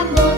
cuando